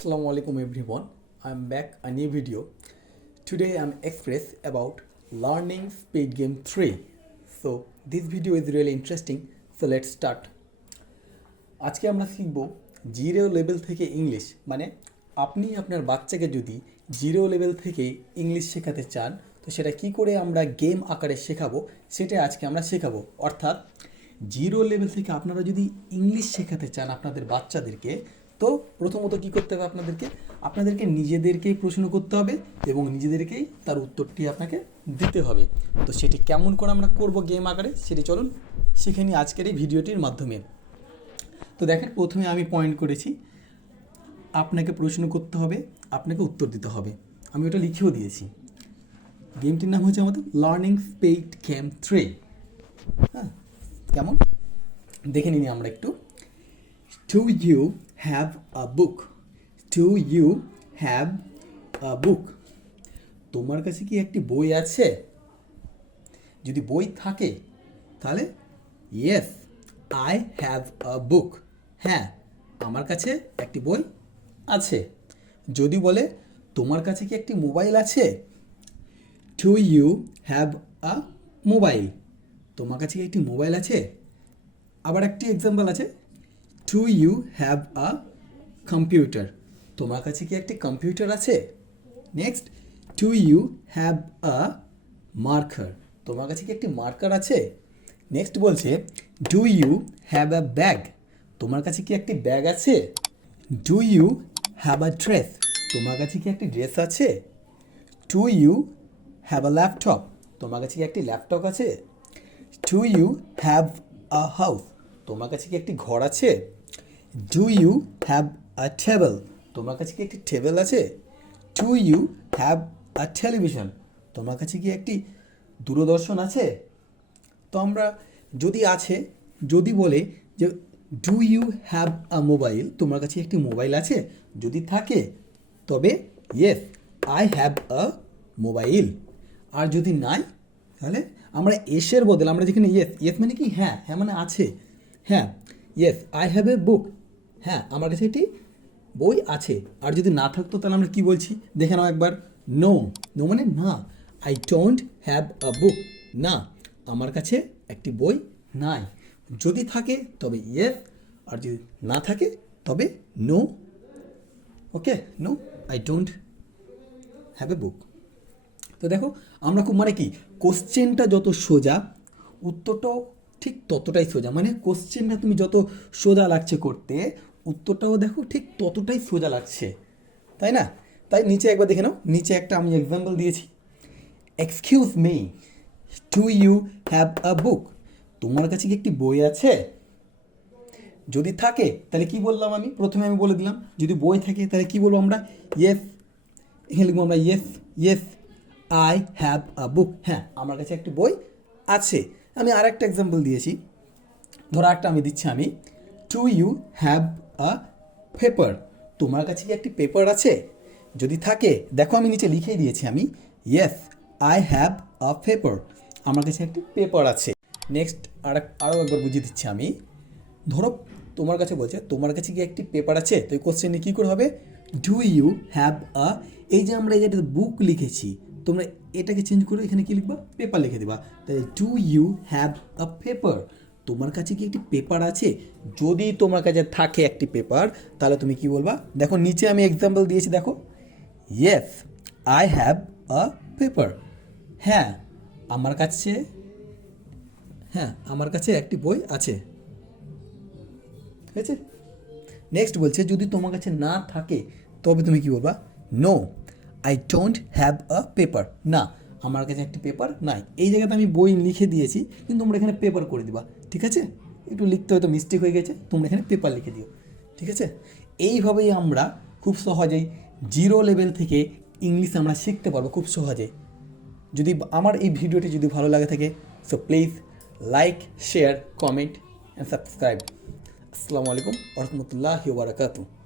Assalamu alaikum everyone. I'm back a new video. Today I'm express about learning speed game 3. So this video is really interesting. So let's start. আজকে আমরা শিখব zero level থেকে English, মানে আপনি আপনার বাচ্চাকে যদি জিরো লেভেল থেকে ইংলিশ শেখাতে চান তো সেটা কি করে আমরা গেম আকারে শেখাবো সেটা আজকে আমরা শেখাবো। অর্থাৎ জিরো লেভেল থেকে আপনারা যদি ইংলিশ শেখাতে চান আপনাদের বাচ্চাদেরকে, তো প্রথমত কী করতে হবে, আপনাদেরকে নিজেদেরকেই প্রশ্ন করতে হবে এবং নিজেদেরকেই তার উত্তরটি আপনাকে দিতে হবে। তো সেটি কেমন করে আমরা করব গেম আকারে সেটি চলুন শিখে নিই আজকের এই ভিডিওটির মাধ্যমে। তো দেখেন, প্রথমে আমি পয়েন্ট করেছি আপনাকে প্রশ্ন করতে হবে, আপনাকে উত্তর দিতে হবে। আমি ওটা লিখেও দিয়েছি। গেমটির নাম হচ্ছে আমাদের লার্নিং স্পিড গেম 3। হ্যাঁ, কেমন দেখে নিই আমরা একটু। Do you have a book? Do you have a book? তোমার কাছে কি একটি বই আছে? যদি বই থাকে তাহলে yes, I have a book. হ্যাঁ, আমার কাছে একটি বই আছে। যদি বলে তোমার কাছে কি একটি মোবাইল আছে? Do you have a mobile? তোমার কাছে কি একটি মোবাইল আছে? আবার একটি এক্সাম্পল আছে, Do you have a computer? তোমার কাছে কি একটি কম্পিউটার আছে? Next, Do you have a marker? তোমার কাছে কি একটি মার্কার আছে? নেক্সট বলছে Do you have a bag? তোমার কাছে কি একটি ব্যাগ আছে? Do you have a dress? তোমার কাছে কি একটি ড্রেস আছে? Do you have a laptop? তোমার কাছে কি একটি ল্যাপটপ আছে? Do you have a house? তোমার কাছে কি একটি ঘর আছে? Do you have a table? তোমার কাছে কি একটি টেবিল আছে? Do you have a television? তোমার কাছে কি একটি দূরদর্শন আছে? তো আমরা যদি বলে যে Do you have a mobile? তোমার কাছে একটি মোবাইল আছে? যদি থাকে তবে yes, I have a mobile. আর যদি নাই তাহলে আমরা এসের বদলে আমরা যেখানে yes মানে কি হ্যাঁ মানে আছে, হ্যাঁ yes, I have a book. হ্যাঁ, আমার কাছে একটি বই আছে। আর যদি না থাকতো তাহলে আমরা কি বলছি দেখে নাও একবার। নো মানে না, I don't have a book. না, আমার কাছে একটি বই নাই। যদি থাকে তবে yes, আর যদি না থাকে তবে no. Okay, no, I don't have a book. তো দেখো, আমরা খুব কি কোশ্চেনটা যত সোজা উত্তরটাও ঠিক ততটাই সোজা। মানে কোশ্চেনটা তুমি যত সোজা লাগছে করতে, উত্তরটাও দেখো ঠিক ততটাই সোজা লাগছে, তাই না? তাই নিচে একবার দেখে নাও, নিচে একটা আমি এক্সাম্পল দিয়েছি। Excuse me, do you have a book? তোমার কাছে কি একটি বই আছে? যদি থাকে তাহলে কি বললাম আমি প্রথমে বলে দিলাম, যদি বই থাকে তাহলে কি বলবো আমরা? ইয়েস। এখানে লিখবো আমরা ইয়েস আই হ্যাভ আ বুক। হ্যাঁ, আমার কাছে একটি বই আছে। আমি আর একটা এক্সাম্পল দিয়েছি, ধরো একটা আমি দিচ্ছি আমি, do you have a paper? তোমার কাছে কি একটি পেপার আছে? যদি থাকে দেখো আমি নিচে লিখেই দিয়েছি আমি yes I have a paper, আমার কাছে একটি পেপার আছে। নেক্সট আরও একবার বুঝিয়ে দিচ্ছি আমি, ধরো তোমার কাছে বলছে তোমার কাছে কি একটি পেপার আছে? তো এই কোশ্চেনে কী করে হবে? ডু ইউ হ্যাভ আ, এই যে আমরা যেটা বুক লিখেছি তোমরা এটাকে চেঞ্জ করে এখানে কি লিখবা? পেপার লিখে দেবা। তাহলে do you have a paper? তোমার কাছে কি একটি পেপার আছে? যদি তোমার কাছে থাকে একটি পেপার তাহলে তুমি কি বলবা? দেখো নিচে আমি এক্সাম্পল দিয়েছি, দেখো yes I have a paper. হ্যাঁ, আমার কাছে একটি বই আছে। ঠিক আছে? নেক্সট বলছে যদি তোমার কাছে না থাকে তবে তুমি কি বলবা? No, I don't have a paper. না, আমার কাছে একটি পেপার নাই। এই জায়গাতে আমি বই লিখে দিয়েছি কিন্তু তোমরা এখানে পেপার করে দিবা। ঠিক আছে? একটু লিখতে হয়তো মিস্টেক হয়ে গেছে, তোমরা এখানে পেপার লিখে দিও। ঠিক আছে? এইভাবেই আমরা খুব সহজেই জিরো লেভেল থেকে ইংলিশ আমরা শিখতে পারবো খুব সহজে। যদি আমার এই ভিডিওটি যদি ভালো লাগে থাকে so please like, share, comment and subscribe. আসসালামু আলাইকুম ওয়া রাহমাতুল্লাহি ওয়া বারাকাতুহু।